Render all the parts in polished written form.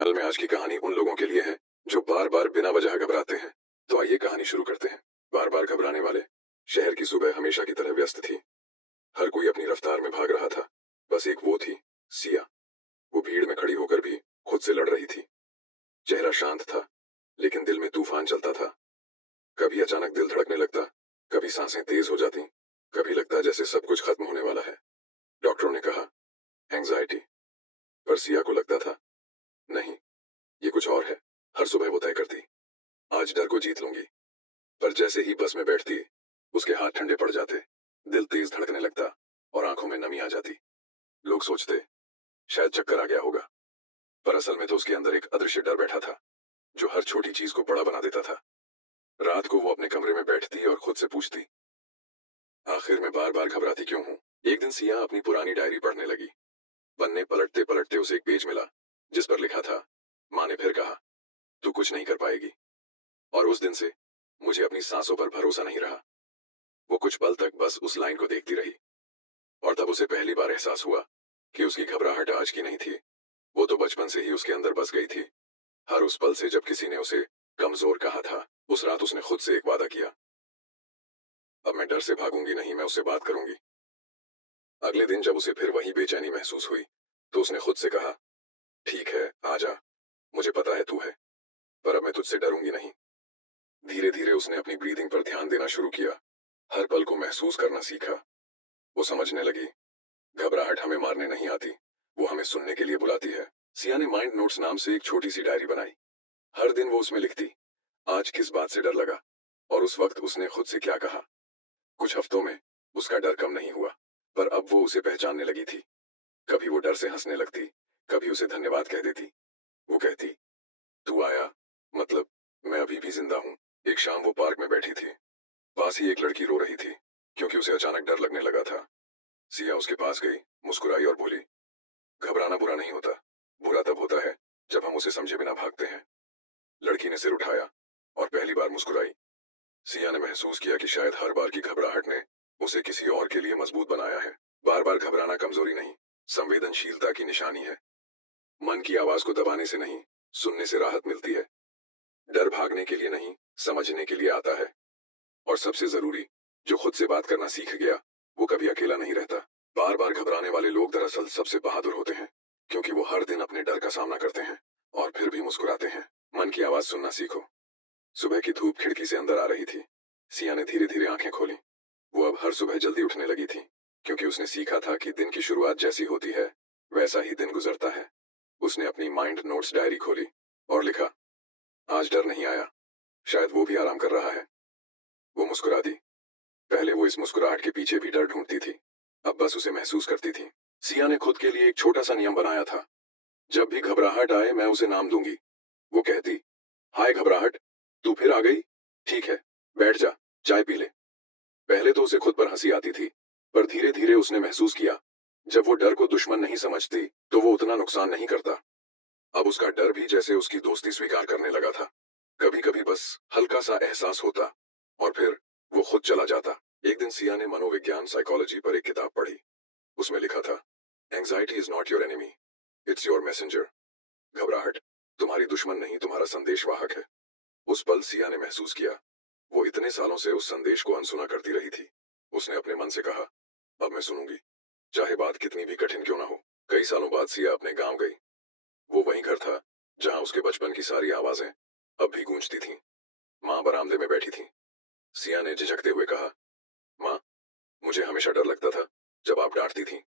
कल में आज की कहानी उन लोगों के लिए है जो बार बार बिना वजह घबराते हैं। तो आइए कहानी शुरू करते हैं। बार बार घबराने वाले। शहर की सुबह हमेशा की तरह व्यस्त थी। हर कोई अपनी रफ्तार में भाग रहा था। बस एक वो थी, सिया। वो भीड़ में खड़ी होकर भी खुद से लड़ रही थी। चेहरा शांत था, लेकिन दिल में तूफान चलता था। कभी अचानक दिल धड़कने लगता, कभी सांसें तेज हो जाती, कभी लगता जैसे सब कुछ खत्म होने वाला है। डॉक्टरों ने कहा एंजाइटी, पर सिया को लगता था नहीं, ये कुछ और है। हर सुबह वो तय करती, आज डर को जीत लूंगी। पर जैसे ही बस में बैठती, उसके हाथ ठंडे पड़ जाते, दिल तेज धड़कने लगता और आंखों में नमी आ जाती। लोग सोचते शायद चक्कर आ गया होगा, पर असल में तो उसके अंदर एक अदृश्य डर बैठा था, जो हर छोटी चीज को बड़ा बना देता था। रात को वो अपने कमरे में बैठती और खुद से पूछती, आखिर मैं बार बार घबराती क्यों हूँ। एक दिन सिया अपनी पुरानी डायरी पढ़ने लगी। पन्ने पलटते पलटते उसे एक पेज मिला, जिस पर लिखा था, माँ ने फिर कहा, तू कुछ नहीं कर पाएगी। और उस दिन से मुझे अपनी सांसों पर भरोसा नहीं रहा। वो कुछ पल तक बस उस लाइन को देखती रही, और तब उसे पहली बार एहसास हुआ कि उसकी घबराहट आज की नहीं थी। वो तो बचपन से ही उसके अंदर बस गई थी। हर उस पल से जब किसी ने उसे कमजोर कहा था, उस रात उसने खुद से एक वादा किया, अब मैं डर से भागूंगी नहीं, मैं उससे बात करूंगी। अगले दिन जब उसे फिर वही बेचैनी महसूस हुई, तो उसने खुद से कहा, ठीक है, आ जा, मुझे पता है तू है, पर अब मैं तुझसे डरूंगी नहीं। धीरे धीरे उसने अपनी ब्रीदिंग पर ध्यान देना शुरू किया, हर पल को महसूस करना सीखा। वो समझने लगी, घबराहट हमें मारने नहीं आती, वो हमें सुनने के लिए बुलाती है। सिया ने माइंड नोट्स नाम से एक छोटी सी डायरी बनाई। हर दिन वो उसमें लिखती, आज किस बात से डर लगा, और उस वक्त उसने खुद से क्या कहा। कुछ हफ्तों में उसका डर कम नहीं हुआ, पर अब वो उसे पहचानने लगी थी। कभी वो डर से हंसने लगती, कभी उसे धन्यवाद कह देती। वो कहती, तू आया, मतलब मैं अभी भी जिंदा हूँ। एक शाम वो पार्क में बैठी थी। पास ही एक लड़की रो रही थी, क्योंकि उसे अचानक डर लगने लगा था। सिया उसके पास गई, मुस्कुराई और बोली, घबराना बुरा नहीं होता, बुरा तब होता है जब हम उसे समझे बिना भागते हैं। लड़की ने सिर उठाया और पहली बार मुस्कुराई। सिया ने महसूस किया कि शायद हर बार की घबराहट ने उसे किसी और के लिए मजबूत बनाया है। बार बार घबराना कमजोरी नहीं, संवेदनशीलता की निशानी है। मन की आवाज को दबाने से नहीं, सुनने से राहत मिलती है। डर भागने के लिए नहीं, समझने के लिए आता है। और सबसे जरूरी, जो खुद से बात करना सीख गया, वो कभी अकेला नहीं रहता। बार बार घबराने वाले लोग दरअसल सबसे बहादुर होते हैं, क्योंकि वो हर दिन अपने डर का सामना करते हैं और फिर भी मुस्कुराते हैं। मन की आवाज सुनना सीखो। सुबह की धूप खिड़की से अंदर आ रही थी। सिया ने धीरे धीरे आंखें खोली। वो अब हर सुबह जल्दी उठने लगी थी, क्योंकि उसने सीखा था कि दिन की शुरुआत जैसी होती है, वैसा ही दिन गुजरता है। उसने अपनी माइंड नोट्स डायरी खोली और लिखा, आज डर नहीं आया, शायद वो भी आराम कर रहा है। वो मुस्कुरा दी। पहले वो इस मुस्कुराहट के पीछे भी डर ढूंढती थी, अब बस उसे महसूस करती थी। सिया ने खुद के लिए एक छोटा सा नियम बनाया था, जब भी घबराहट आए मैं उसे नाम दूंगी। वो कहती, हाय घबराहट, तू फिर आ गई। ठीक है, बैठ जा, चाय पी ले। पहले तो उसे खुद पर हंसी आती थी, पर धीरे धीरे उसने महसूस किया, जब वो डर को दुश्मन नहीं समझती, तो वो उतना नुकसान नहीं करता। अब उसका डर भी जैसे उसकी दोस्ती स्वीकार करने लगा था। कभी कभी बस हल्का सा एहसास होता, और फिर वो खुद चला जाता। एक दिन सिया ने मनोविज्ञान साइकोलॉजी पर एक किताब पढ़ी। उसमें लिखा था, anxiety is not your enemy, it's your messenger. घबराहट तुम्हारी दुश्मन नहीं, तुम्हारा संदेशवाहक है। उस पल सिया ने महसूस किया, वो इतने सालों से उस संदेश को अनसुना करती रही थी। उसने अपने मन से कहा, अब मैं सुनूंगी, चाहे बात कितनी भी कठिन क्यों ना हो। कई सालों बाद सिया अपने गांव गई। वो वही घर था जहां उसके बचपन की सारी आवाजें अब भी गूंजती थीं। माँ बरामदे में बैठी थी। सिया ने झिझकते हुए कहा, माँ, मुझे हमेशा डर लगता था जब आप डांटती थी।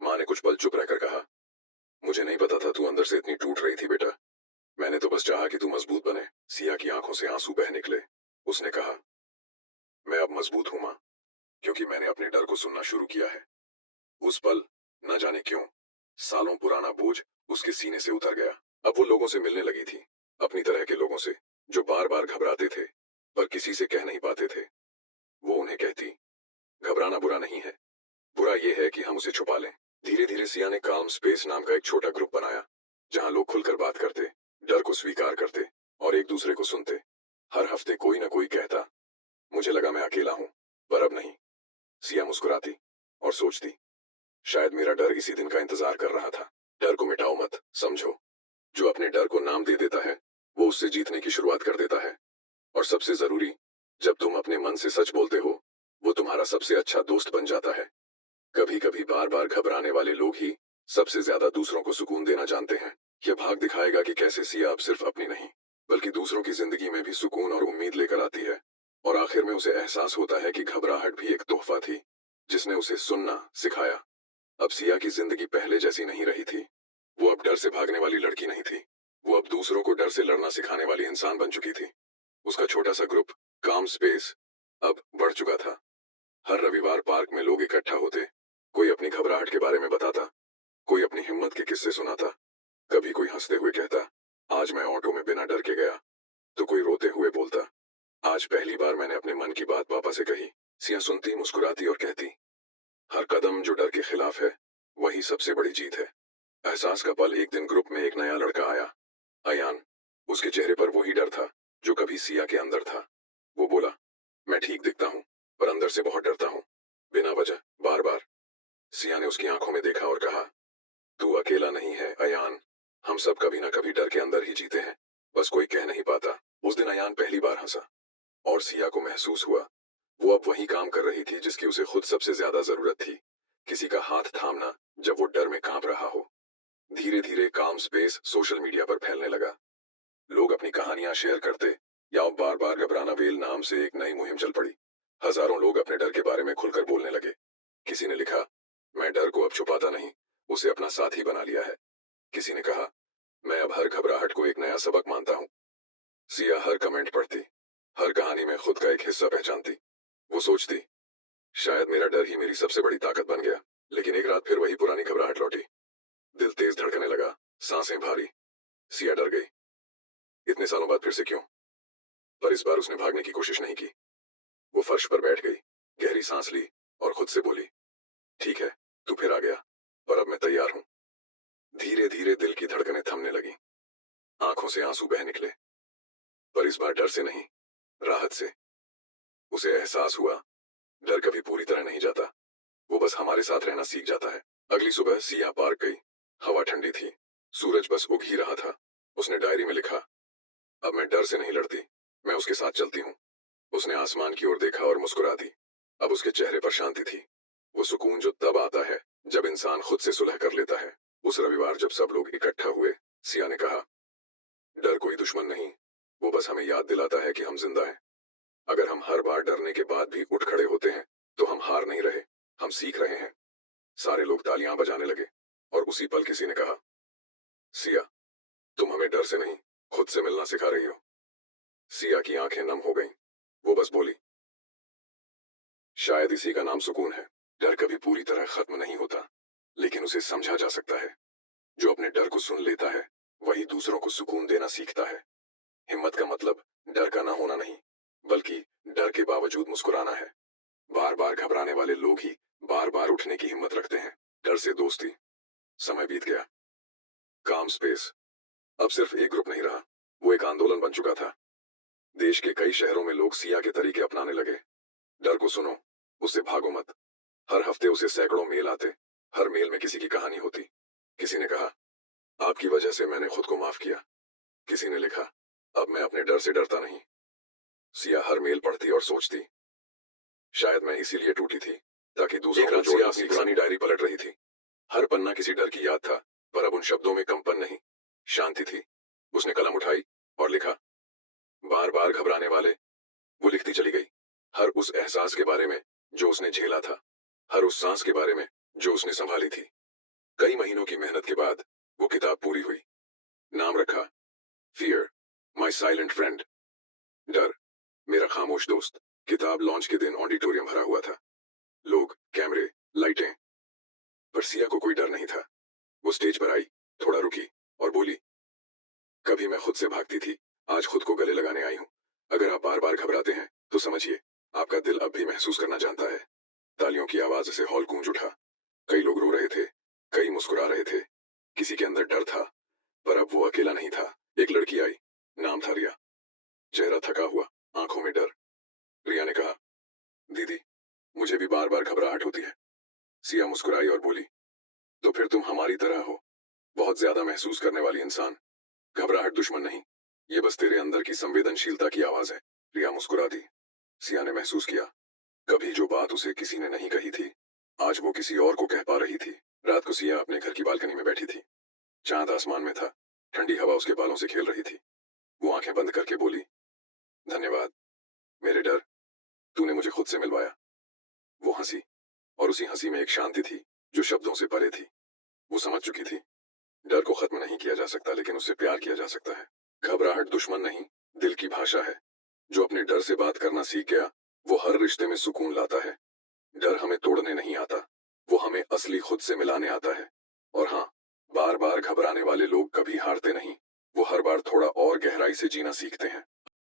माँ ने कुछ पल चुप रहकर कहा, मुझे नहीं पता था तू अंदर से इतनी टूट रही थी बेटा। मैंने तो बस चाहा कि तू मजबूत बने। सिया की आंखों से आंसू बह निकले। उसने कहा, मैं अब मजबूत हूं माँ, क्योंकि मैंने अपने डर को सुनना शुरू किया है। उस पल, न जाने क्यों, सालों पुराना बोझ उसके सीने से उतर गया। अब वो लोगों से मिलने लगी थी, अपनी तरह के लोगों से, जो बार बार घबराते थे पर किसी से कह नहीं पाते थे। वो उन्हें कहती, घबराना बुरा नहीं है, बुरा ये है कि हम उसे छुपा लें। धीरे धीरे सिया ने काम स्पेस नाम का एक छोटा ग्रुप बनाया, जहां लोग खुलकर बात करते, डर को स्वीकार करते और एक दूसरे को सुनते। हर हफ्ते कोई न कोई कहता, मुझे लगा मैं अकेला हूं, पर अब नहीं। सिया मुस्कुराती और सोचती, शायद मेरा डर इसी दिन का इंतजार कर रहा था। डर को मिटाओ मत, समझो, जो अपने डर को नाम दे देता है वो उससे जीतने की शुरुआत कर देता है। और सबसे जरूरी, जब तुम अपने मन से सच बोलते हो वो तुम्हारा सबसे अच्छा दोस्त बन जाता है। कभी कभी बार बार घबराने वाले लोग ही सबसे ज्यादा दूसरों को सुकून देना जानते हैं। यह भाग दिखाएगा कि कैसे सिया अब सिर्फ अपनी नहीं बल्कि दूसरों की जिंदगी में भी सुकून और उम्मीद लेकर आती है। और आखिर में उसे एहसास होता है कि घबराहट भी एक तोहफा थी जिसने उसे सुनना सिखाया। अब सिया की जिंदगी पहले जैसी नहीं रही थी। वो अब डर से भागने वाली लड़की नहीं थी। वो अब दूसरों को डर से लड़ना सिखाने वाली इंसान बन चुकी थी। उसका छोटा सा ग्रुप, काम स्पेस, अब बढ़ चुका था। हर रविवार पार्क में लोग इकट्ठा होते। कोई अपनी घबराहट के बारे में बताता, कोई अपनी हिम्मत के किस्से सुनाता। कभी कोई हंसते हुए कहता, आज मैं ऑटो में बिना डर के गया। तो कोई रोते हुए बोलता, आज पहली बार मैंने अपने मन की बात पापा से कही। सिया सुनती, मुस्कुराती और कहती, हर कदम जो डर के खिलाफ है वही सबसे बड़ी जीत है। एहसास का पल। एक दिन ग्रुप में एक नया लड़का आया, अयान। उसके चेहरे पर वही डर था जो कभी सिया के अंदर था। वो बोला, मैं ठीक दिखता हूँ पर अंदर से बहुत डरता हूँ, बिना वजह, बार बार। सिया ने उसकी आंखों में देखा और कहा, तू अकेला नहीं है अयान। हम सब कभी ना कभी डर के अंदर ही जीते हैं, बस कोई कह नहीं पाता। उस दिन अयान पहली बार हंसा और सिया को महसूस हुआ वो अब वही काम कर रही थी जिसकी उसे खुद सबसे ज्यादा जरूरत थी, किसी का हाथ थामना जब वो डर में कांप रहा हो। धीरे धीरे काम स्पेस सोशल मीडिया पर फैलने लगा। लोग अपनी कहानियां शेयर करते, या बार बार घबराना वेल नाम से एक नई मुहिम चल पड़ी। हजारों लोग अपने डर के बारे में खुलकर बोलने लगे। किसी ने लिखा, मैं डर को अब छुपाता नहीं, उसे अपना साथी बना लिया है। किसी ने कहा, मैं अब हर घबराहट को एक नया सबक मानता हूँ। सिया हर कमेंट पढ़ती, हर कहानी में खुद का एक हिस्सा पहचानती। वो सोचती, शायद मेरा डर ही मेरी सबसे बड़ी ताकत बन गया। लेकिन एक रात फिर वही पुरानी घबराहट लौटी। दिल तेज धड़कने लगा, सांसें भारी। सिया डर गई। इतने सालों बाद फिर से क्यों? पर इस बार उसने भागने की कोशिश नहीं की। वो फर्श पर बैठ गई, गहरी सांस ली और खुद से बोली, ठीक है, तू फिर आ गया, पर अब मैं तैयार हूं। धीरे धीरे दिल की धड़कनें थमने लगी, आंखों से आंसू बह निकले। पर इस बार डर से नहीं, राहत से। उसे एहसास हुआ, डर कभी पूरी तरह नहीं जाता, वो बस हमारे साथ रहना सीख जाता है। अगली सुबह सिया पार्क गई। हवा ठंडी थी, सूरज बस उग ही रहा था। उसने डायरी में लिखा, अब मैं डर से नहीं लड़ती, मैं उसके साथ चलती हूँ। उसने आसमान की ओर देखा और मुस्कुरा दी। अब उसके चेहरे पर शांति थी, वो सुकून जो तब आता है जब इंसान खुद से सुलह कर लेता है। उस रविवार जब सब लोग इकट्ठा हुए, सिया ने कहा, डर कोई दुश्मन नहीं, वो बस हमें याद दिलाता है कि हम जिंदा हैं। अगर हम हर बार डरने के बाद भी उठ खड़े होते हैं तो हम हार नहीं रहे, हम सीख रहे हैं। सारे लोग तालियां बजाने लगे और उसी पल किसी ने कहा, सिया, तुम हमें डर से नहीं खुद से मिलना सिखा रही हो। सिया की आंखें नम हो गईं। वो बस बोली, शायद इसी का नाम सुकून है। डर कभी पूरी तरह खत्म नहीं होता, लेकिन उसे समझा जा सकता है। जो अपने डर को सुन लेता है वही दूसरों को सुकून देना सीखता है। हिम्मत का मतलब डर का ना होना नहीं, बल्कि डर के बावजूद मुस्कुराना है। बार बार घबराने वाले लोग ही बार बार उठने की हिम्मत रखते हैं। डर से दोस्ती। समय बीत गया। काम स्पेस अब सिर्फ एक ग्रुप नहीं रहा, वो एक आंदोलन बन चुका था। देश के कई शहरों में लोग सिया के तरीके अपनाने लगे। डर को सुनो, उससे भागो मत। हर हफ्ते उसे सैकड़ों मेल आते, हर मेल में किसी की कहानी होती। किसी ने कहा, आपकी वजह से मैंने खुद को माफ किया। किसी ने लिखा, अब मैं अपने डर से डरता नहीं। सिया हर मेल पढ़ती और सोचती, शायद मैं इसीलिए टूटी थी ताकि दूसरों को जोड़ना। अपनी पुरानी डायरी पलट रही थी। हर पन्ना किसी डर की याद था, पर अब उन शब्दों में कंपन नहीं, शांति थी। उसने कलम उठाई और लिखा, बार बार घबराने वाले। वो लिखती चली गई, हर उस एहसास के बारे में जो उसने झेला था, हर उस सांस के बारे में जो उसने संभाली थी। कई महीनों की मेहनत के बाद वो किताब पूरी हुई। नाम रखा, फियर, माई साइलेंट फ्रेंड। डर, मेरा खामोश दोस्त। किताब लॉन्च के दिन ऑडिटोरियम भरा हुआ था। लोग, कैमरे, लाइटें। पर सिया को कोई डर नहीं था। वो स्टेज पर आई, थोड़ा रुकी और बोली, कभी मैं खुद से भागती थी, आज खुद को गले लगाने आई हूँ। अगर आप बार बार घबराते हैं तो समझिए, आपका दिल अब भी महसूस करना जानता है। तालियों की आवाज से हॉल गूंज उठा। कई लोग रो रहे थे, कई मुस्कुरा रहे थे। किसी के अंदर डर था, पर अब वो अकेला नहीं था। एक लड़की आई, नाम था रिया। चेहरा थका हुआ, आंखों में डर। रिया ने कहा, दीदी, मुझे भी बार बार घबराहट होती है। सिया मुस्कुराई और बोली, तो फिर तुम हमारी तरह हो, बहुत ज्यादा महसूस करने वाली इंसान। घबराहट दुश्मन नहीं, ये बस तेरे अंदर की संवेदनशीलता की आवाज है। रिया मुस्कुरा दी। सिया ने महसूस किया, कभी जो बात उसे किसी ने नहीं कही थी, आज वो किसी और को कह पा रही थी। रात को सिया अपने घर की बालकनी में बैठी थी। चांद आसमान में था, ठंडी हवा उसके बालों से खेल रही थी। वो आंखें बंद करके बोली, धन्यवाद मेरे डर, तूने मुझे खुद से मिलवाया। वो हंसी, और उसी हंसी में एक शांति थी जो शब्दों से परे थी। वो समझ चुकी थी, डर को खत्म नहीं किया जा सकता, लेकिन उससे प्यार किया जा सकता है। घबराहट दुश्मन नहीं, दिल की भाषा है। जो अपने डर से बात करना सीख गया, वो हर रिश्ते में सुकून लाता है। डर हमें तोड़ने नहीं आता, वो हमें असली खुद से मिलाने आता है। और हाँ, बार बार घबराने वाले लोग कभी हारते नहीं, वो हर बार थोड़ा और गहराई से जीना सीखते हैं।